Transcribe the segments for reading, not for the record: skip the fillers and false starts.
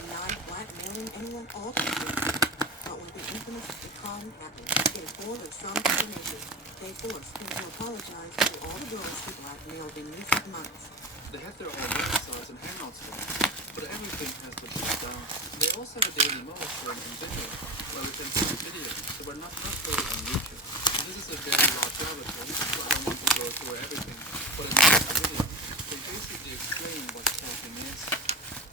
denied blackmailing anyone altogether. But when the infamous Become happened, in a form of some combination, they forced him to apologize to all the girls he blackmailed in recent months. They have their own websites and hangout spots, but everything has been shut down. They also have a daily motion and video, where we can see videos, so we're not uploaded on YouTube. This is a very large rabbit hole, so I don't want to go through everything, but in this video, they basically explain what camping is.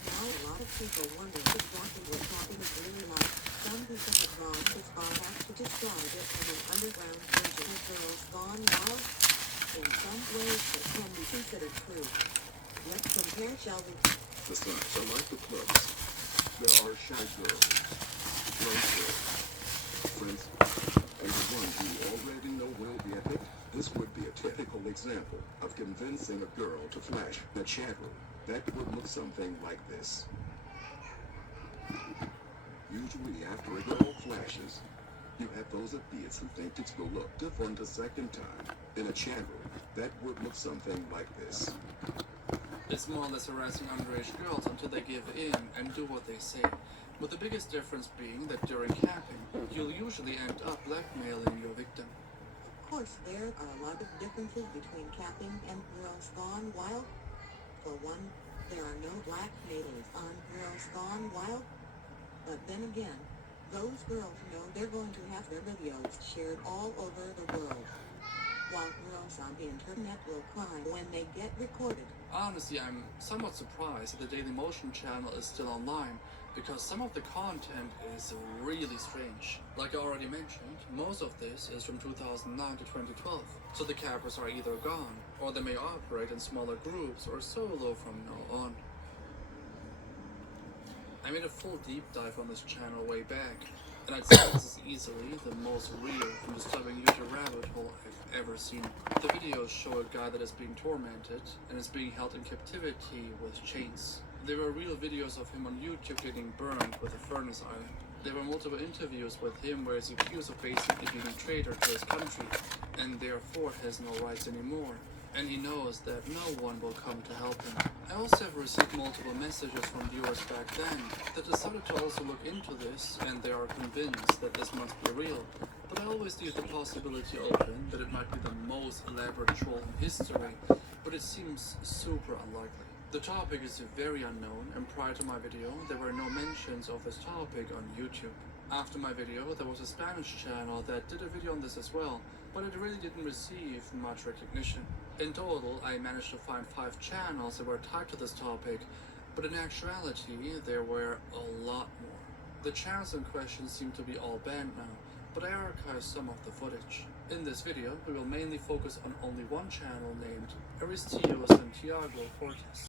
Now a lot of people wonder exactly what camping is really like. Some people have gone as far as to describe it as an underground version of Girls Gone Wild. In some ways that can be considered true. Let's compare, shall we? The sites are like the clubs. There are shy girls, drunk girls, friends, and the ones you already know will be epic. This would be a typical example of convincing a girl to flash a chat room. That would look something like this. Usually after a girl flashes, you have those idiots who think it will look different a second time. In a chat room, that would look something like this. It's more or less harassing underage girls until they give in and do what they say, with the biggest difference being that during camping, you'll usually end up blackmailing your victim. Of course, there are a lot of differences between camping and Girls Gone Wild. For one, there are no blackmailers on Girls Gone Wild. But then again, those girls know they're going to have their videos shared all over the world. While girls on the internet will cry when they get recorded. Honestly, I'm somewhat surprised that the Dailymotion channel is still online, because some of the content is really strange. Like I already mentioned, most of this is from 2009 to 2012, so the campers are either gone, or they may operate in smaller groups or solo from now on. I made a full deep dive on this channel way back, and I'd say this is easily the most real and disturbing YouTube rabbit hole I've ever seen. The videos show a guy that is being tormented and is being held in captivity with chains. There were real videos of him on YouTube getting burned with a furnace iron. There were multiple interviews with him where he's accused of basically being a traitor to his country, and therefore has no rights anymore. And he knows that no one will come to help him. I also have received multiple messages from viewers back then that decided to also look into this, and they are convinced that this must be real. But I always leave the possibility open that it might be the most elaborate troll in history, but it seems super unlikely. The topic is very unknown, and prior to my video, there were no mentions of this topic on YouTube. After my video, there was a Spanish channel that did a video on this as well, but it really didn't receive much recognition. In total, I managed to find 5 channels that were tied to this topic, but in actuality, there were a lot more. The channels in question seem to be all banned now, but I archived some of the footage. In this video, we will mainly focus on only one channel named Aristillo Santiago Cortes.